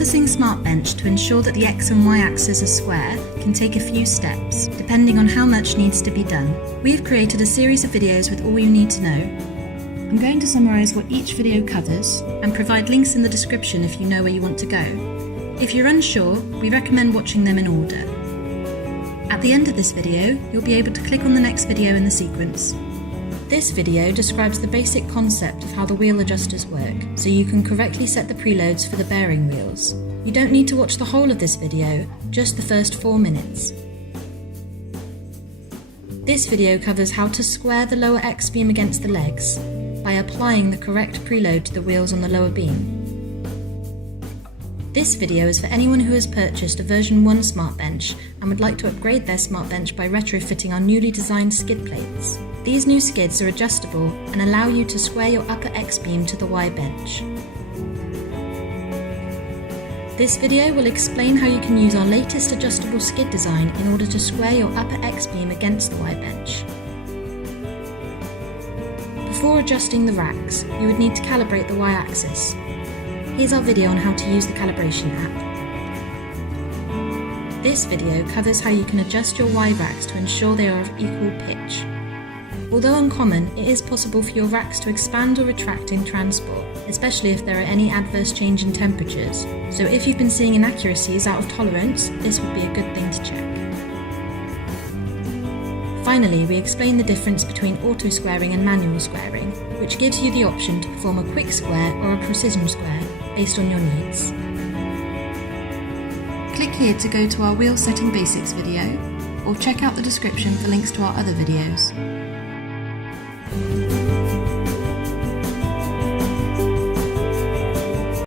Servicing SmartBench to ensure that the X and Y axes are square can take a few steps, depending on how much needs to be done. We have created a series of videos with all you need to know. I'm going to summarise what each video covers and provide links in the description if you know where you want to go. If you're unsure, we recommend watching them in order. At the end of this video, you'll be able to click on the next video in the sequence. This video describes the basic concept of how the wheel adjusters work, so you can correctly set the preloads for the bearing wheels. You don't need to watch the whole of this video, just the first 4 minutes. This video covers how to square the lower X-beam against the legs by applying the correct preload to the wheels on the lower beam. This video is for anyone who has purchased a version 1 SmartBench and would like to upgrade their SmartBench by retrofitting our newly designed skid plates. These new skids are adjustable and allow you to square your upper X-beam to the Y bench. This video will explain how you can use our latest adjustable skid design in order to square your upper X-beam against the Y bench. Before adjusting the racks, you would need to calibrate the Y axis. Here's our video on how to use the Calibration app. This video covers how you can adjust your Y racks to ensure they are of equal pitch. Although uncommon, it is possible for your racks to expand or retract in transport, especially if there are any adverse change in temperatures. So if you've been seeing inaccuracies out of tolerance, this would be a good thing to check. Finally, we explain the difference between auto squaring and manual squaring, which gives you the option to perform a quick square or a precision square based on your needs. Click here to go to our wheel setting basics video, or check out the description for links to our other videos.